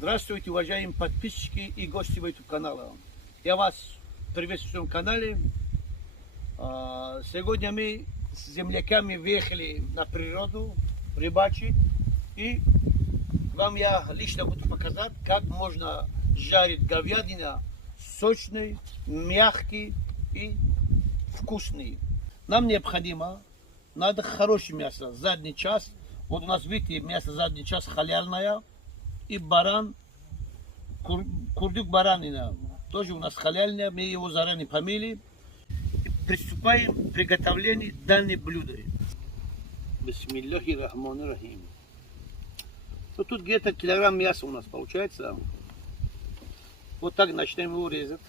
Здравствуйте, уважаемые подписчики и гости YouTube канала. Я вас приветствую на канале. Сегодня мы с земляками въехали на природу рыбачить. И вам я лично буду показать, как можно жарить говядина сочный, мягкий и вкусный. Нам необходимо, надо хорошее мясо, задний час. Вот у нас, видите, мясо задний час халяльное. И баран, курдюк баранина, тоже у нас халяльная, мы его заранее помыли. И приступаем к приготовлению данного блюда. Бисмиллахи рахмани рахим. Вот тут где-то килограмм мяса у нас получается. Вот так начнем его резать.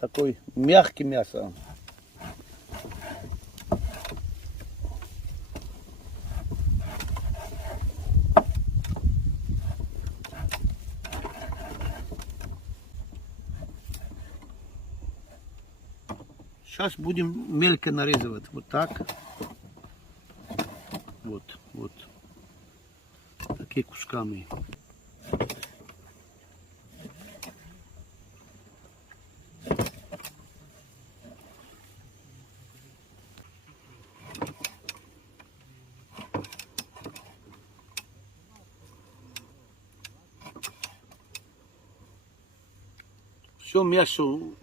Такой мягкий мясо. Сейчас будем мелько нарезать. Вот так. Вот. Такие кусками. Все мясо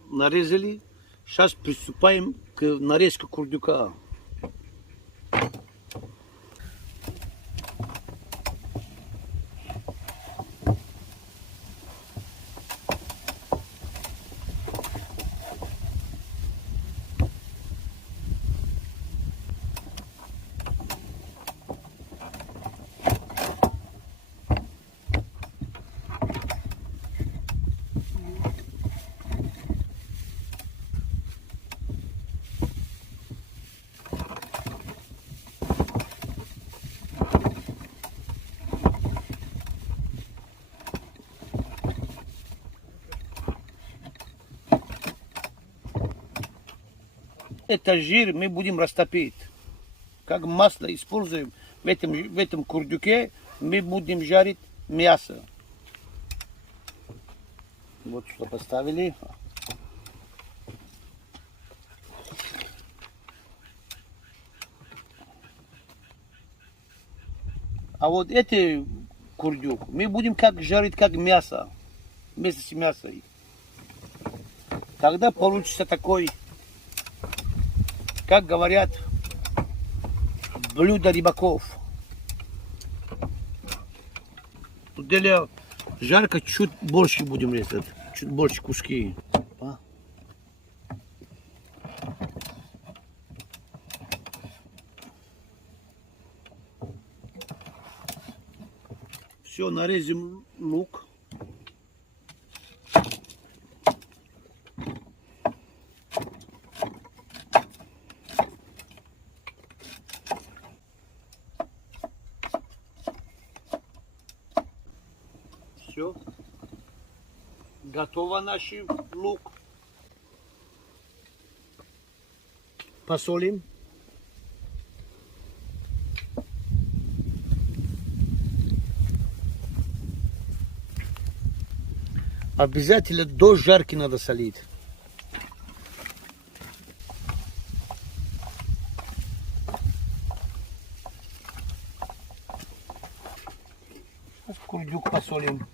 нарезали. Сейчас приступаем к нарезке курдюка. Это жир мы будем растопить. Как масло используем в этом курдюке, мы будем жарить мясо. Вот что поставили. А вот это курдюк мы будем жарить как мясо. Вместе с мясом. Тогда получится такой, как говорят, блюдо рыбаков. Для жарко чуть больше будем резать, чуть больше куски. Все, нарежем лук. Все. Готово наш лук. Посолим. Обязательно до жарки надо солить. Сейчас курдюк посолим.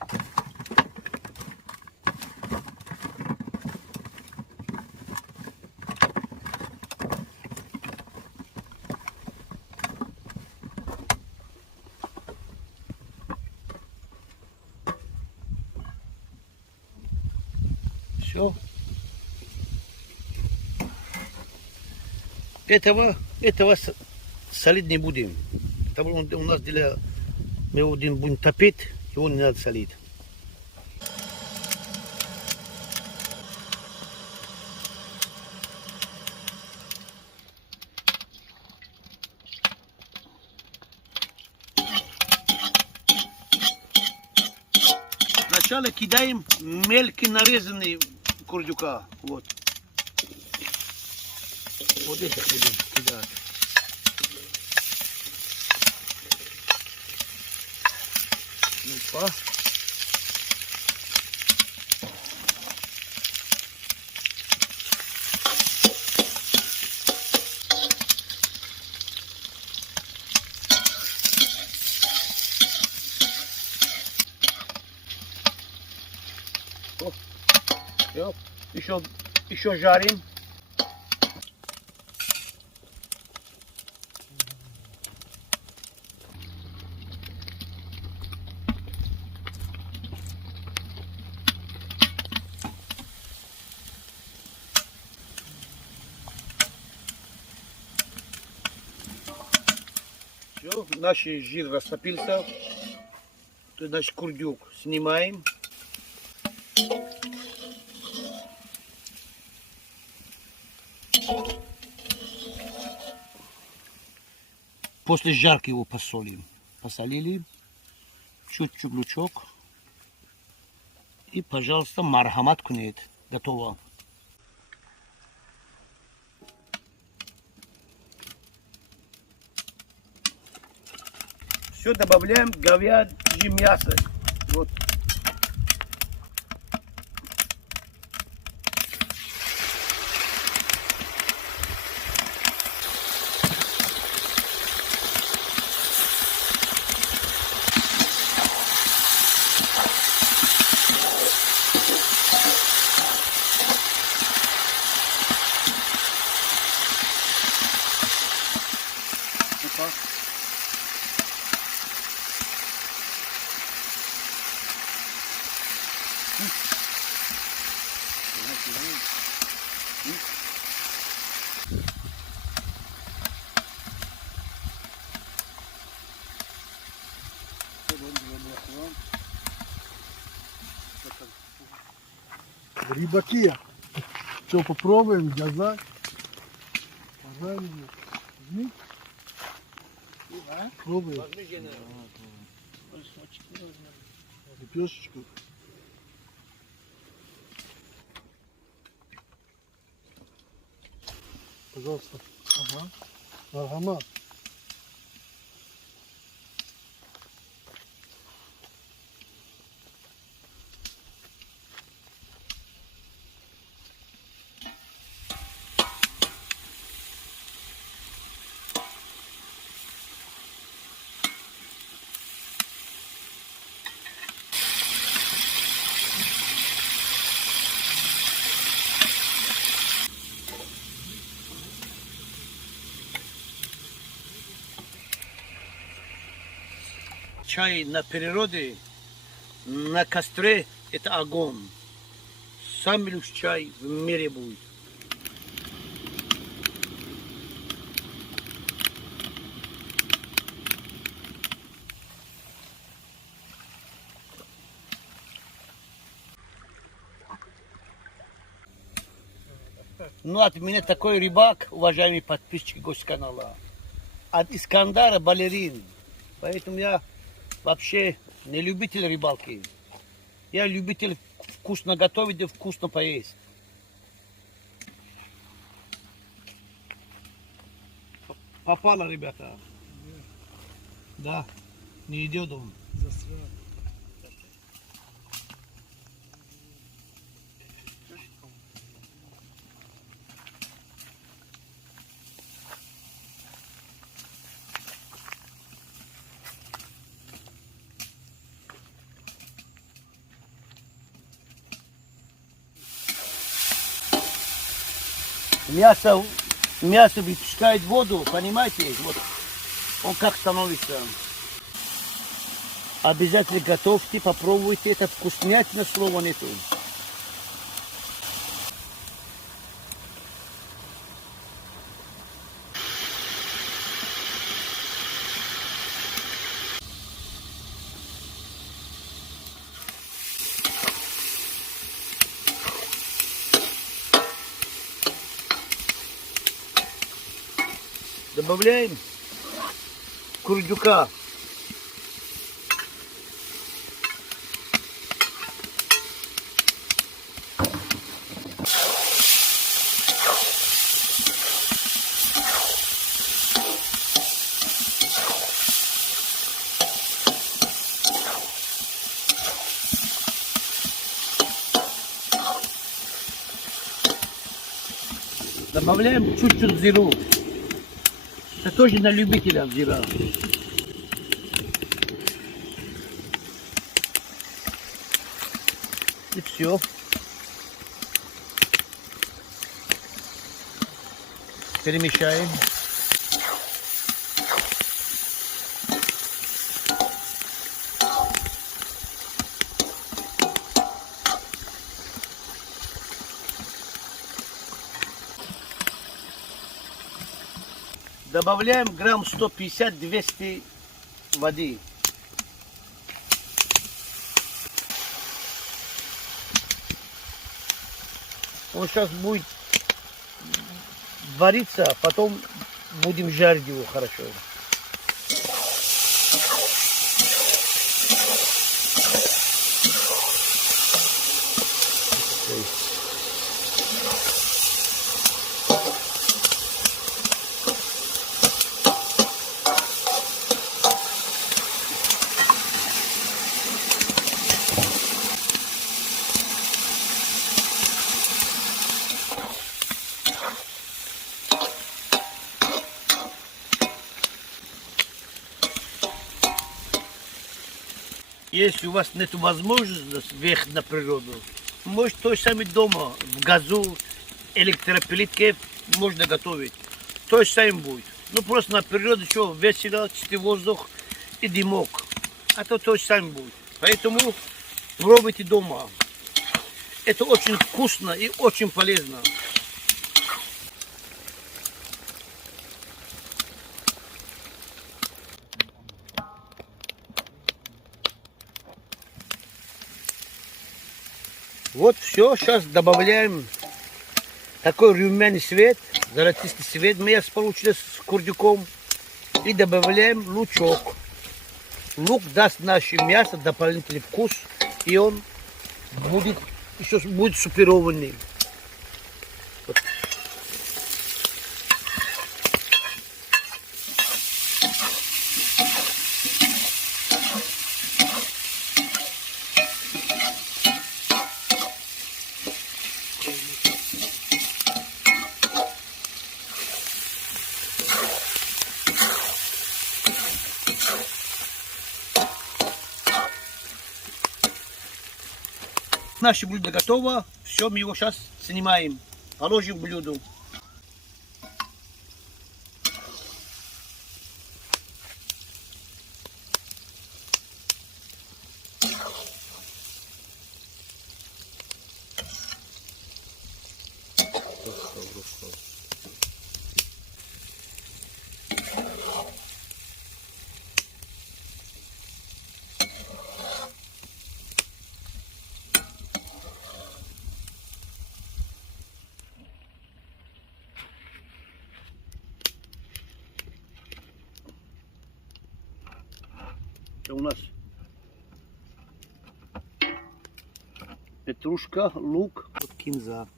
Все. Этого солить не будем. Потому что у нас мы будем топить, его не надо солить. сначала кидаем мелко нарезанный курдюка. Вот. Вот это будем кидать. Опа. Все. Еще жарим. Все, наш жир растопился. То наш курдюк снимаем. После жарки его посолим. Посолили. Чуть-чуть лучок. И, пожалуйста, мархамат кунет. Готово. Все добавляем говяжье мясо. Вот. Рыбаки. Что, попробуем вязать? Пожарим. Возьми. Пробуем. Лепешечку. Пожалуйста. Ага. Мархамат. Чай на природе, на костре – это огонь. Самый лучший чай в мире будет. Ну, от меня такой рыбак, уважаемые подписчики госканала. От Искандара балерин. Поэтому я вообще не любитель рыбалки. Я любитель вкусно готовить и вкусно поесть. Попало, ребята. Да, не идет он. Мясо выпускает воду, понимаете? Вот он как становится. Обязательно готовьте, попробуйте. Это вкуснятина, слова нету. Добавляем курдюка. Добавляем чуть-чуть зиру. Это тоже на любителя зира. И все. Перемешаем. Добавляем грамм 150-200 воды. Он сейчас будет вариться, а потом будем жарить его хорошо. Если у вас нет возможности выехать на природу, может то сами дома, в газу, электроплитке можно готовить. То же самое будет. Ну просто на природу что, весело, чистый воздух и дымок. А то же самое будет. Поэтому пробуйте дома. Это очень вкусно и очень полезно. Вот все, сейчас добавляем такой румяный цвет, золотистый цвет. Мы получили с курдюком. И добавляем лучок. Лук даст наше мясо дополнительный вкус. И он будет еще будет суперованный. Вот. Наше блюдо готово. Все, мы его сейчас снимаем. Положим в блюдо. Это у нас петрушка, лук, кинза.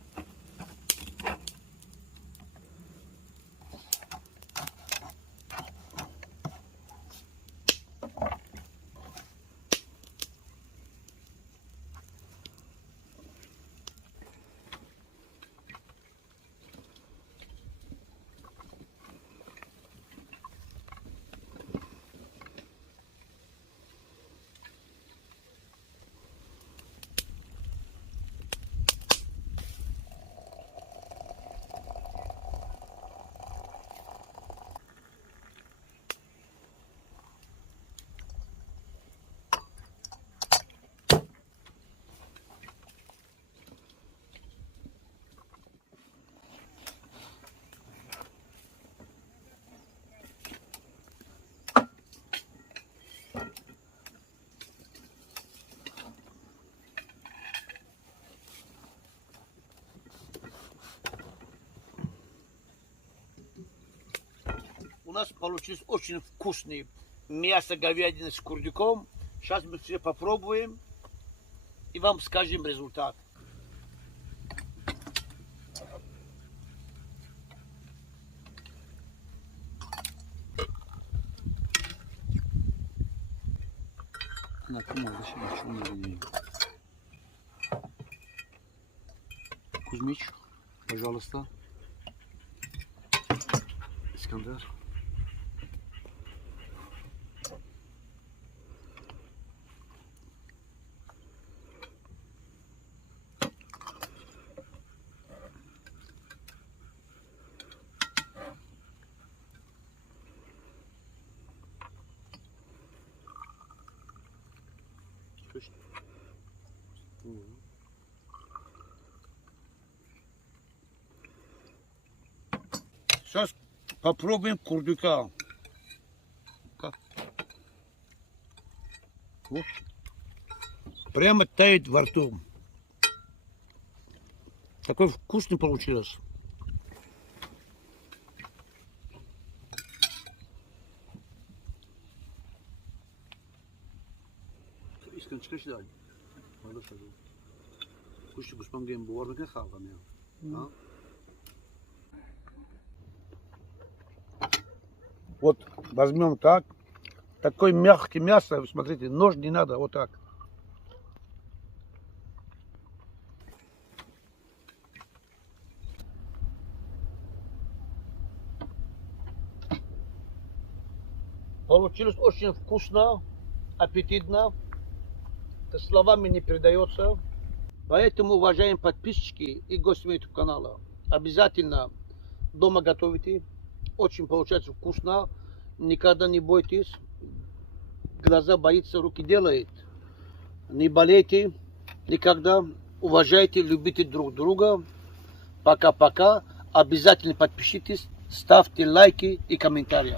У нас получилось очень вкусный мясо говядины с курдюком. Сейчас мы все попробуем и вам скажем результат. Кузьмич, пожалуйста. Искандер. Сейчас попробуем курдюка. Как? Вот. Прямо тает во рту. Такой вкусный получилось. İskan çıkışlar. Vallahi söylüyorum. Kuşu kuşman game bu arada ne kavgam ya. Ha? Вот возьмем так. Такой мягкий мясо, смотрите, нож не надо, вот так. Получилось очень вкусно, аппетитно. Это словами не передается. Поэтому, уважаемые подписчики и гости YouTube канала, обязательно дома готовите. Очень получается вкусно. Никогда не бойтесь. Глаза боится, руки делает. Не болейте никогда. Уважайте, любите друг друга. Пока-пока. Обязательно подпишитесь, ставьте лайки и комментарии.